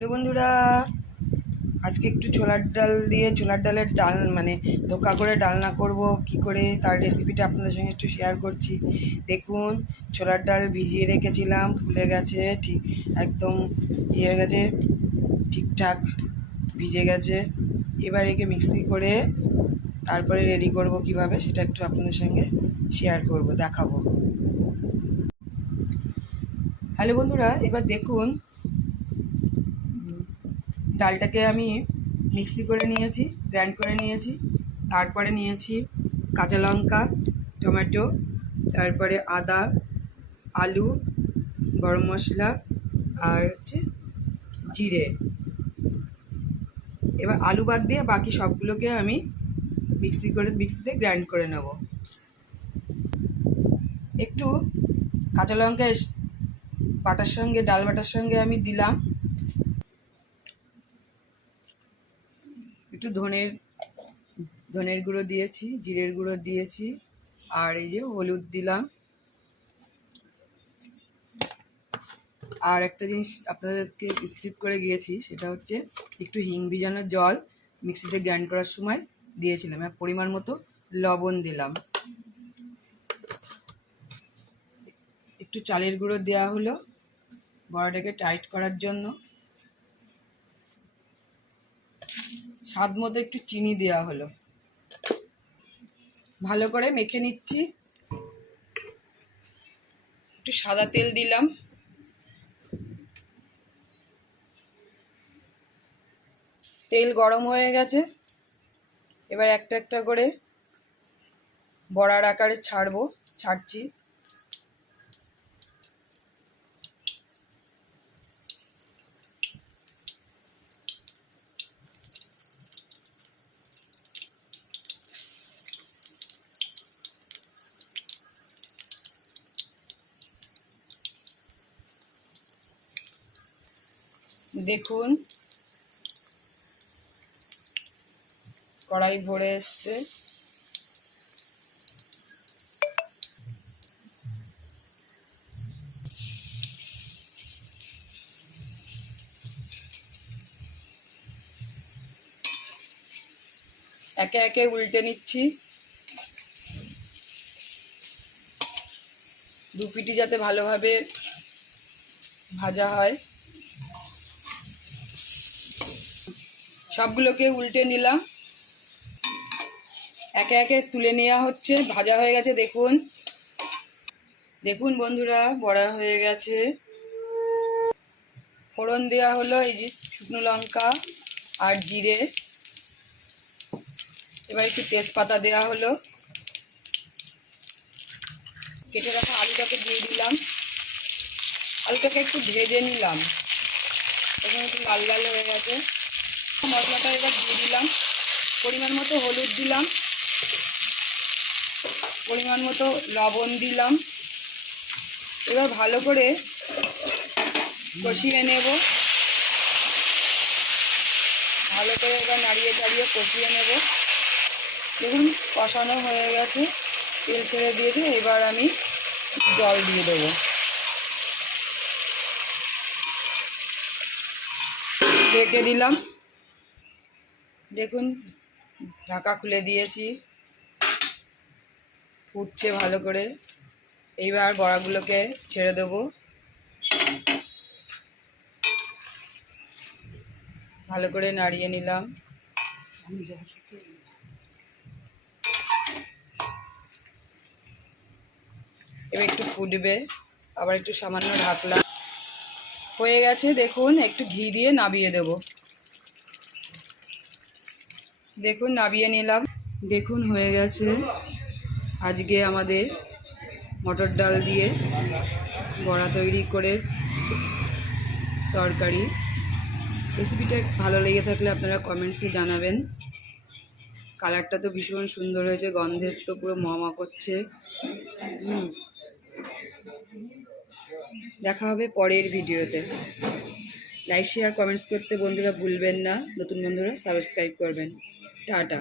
Hello বন্ধুরা, আজকে একটু ছোলার ডাল দিয়ে ছোলার ডালের ডাল ধোকা করে ডালনা করব কি করে তার রেসিপিটা আপনাদের সঙ্গে একটু শেয়ার করছি। দেখুন, ছোলার ডাল ভিজিয়ে রেখেছিলাম, ফুলে গেছে, ঠিক একদম হয়ে গেছে, ঠিকঠাক ভিজে গেছে। এবার একে মিক্সি করে তারপরে রেডি করব কিভাবে, সেটা একটু আপনাদের সঙ্গে শেয়ার করব, দেখাবো। হ্যালো বন্ধুরা, এবার দেখুন, ডালটাকে আমি মিক্সি করে নিয়েছি, গ্রাইন্ড করে নিয়েছি। তারপরে নিয়েছি কাঁচা লঙ্কা, টমেটো, তারপরে আদা, আলু, গরম মশলা আর জিরে। এবার আলু বাদ দিয়ে বাকি সবগুলোকে আমি মিক্সিতে গ্রাইন্ড করে নেব। একটু কাঁচা লঙ্কা বাটার সঙ্গে, ডাল বাটার সঙ্গে আমি দিলাম একটু ধনের গুঁড়ো দিয়েছি, জিরের গুঁড়ো দিয়েছি, আর এই যে হলুদ দিলাম। আর একটা জিনিস আপনাদেরকে স্কিপ করে গিয়েছি, সেটা হচ্ছে একটু হিং ভিজানো জল মিক্সিতে গ্রাইন্ড করার সময় দিয়েছিলাম। আর পরিমাণ মতো লবণ দিলাম। একটু চালের গুঁড়ো দেওয়া হলো বড়াটাকে টাইট করার জন্য। স্বাদ মতো একটু চিনি দেওয়া হলো। ভালো করে মেখে নিচ্ছি। একটু সাদা তেল দিলাম। তেল গরম হয়ে গেছে। এবার একটা একটা করে বড়ার আকারে ছাড়ছি। দেখুন, কড়াই ভরে এসছে। একে একে উল্টে নিচ্ছি, দু পিঠি যাতে ভালোভাবে ভাজা হয়। সবগুলোকে উল্টে নিলাম, একে একে তুলে নেওয়া হচ্ছে। ভাজা হয়ে গেছে। দেখুন দেখুন বন্ধুরা, বড়া হয়ে গেছে। ফোড়ন দেওয়া হলো এই যে শুকনো লঙ্কা আর জিরে। এবার একটু তেজপাতা দেওয়া হলো। কেটে রাখা আলুটাকে দিয়ে দিলাম। আলুটাকে একটু ভেজে নিলাম, এখন একটু লাল লাল হয়ে গেছে। মশলাটা এবার দিয়ে দিলাম। পরিমাণ মতো হলুদ দিলাম, পরিমাণ মতো লবণ দিলাম। এবার ভালো করে কষিয়ে নেব। ভালো করে এবার নাড়িয়ে চাড়িয়ে কষিয়ে নেব। দেখুন, কষানো হয়ে গেছে, তেল ছেড়ে দিয়েছে। এবার আমি জল দিয়ে দেবো। ঢেকে দিলাম। দেখুন, ঢাকা খুলে দিয়েছি, ফুটছে ভালো করে। এইবার বড়াগুলোকে ছেড়ে দেবো। ভালো করে নাড়িয়ে নিলাম। এবার একটু ফুটবে, আবার একটু সামান্য ঢাকলাম। হয়ে গেছে। দেখুন, একটু ঘি দিয়ে নাবিয়ে দেব। দেখুন, নাবিয়ে নিলাম। দেখুন, হয়ে গেছে আজকে আমাদের মটর ডাল দিয়ে বড়া তৈরি করে তরকারি। রেসিপিটা ভালো লেগে থাকলে আপনারা কমেন্টসে জানাবেন। কালারটা তো ভীষণ সুন্দর হয়েছে, গন্ধের তো পুরো মমা করছে। দেখা হবে পরের ভিডিওতে। লাইক শেয়ার কমেন্টস করতে বন্ধুরা ভুলবেন না। নতুন বন্ধুরা সাবস্ক্রাইব করবেন। টাটা।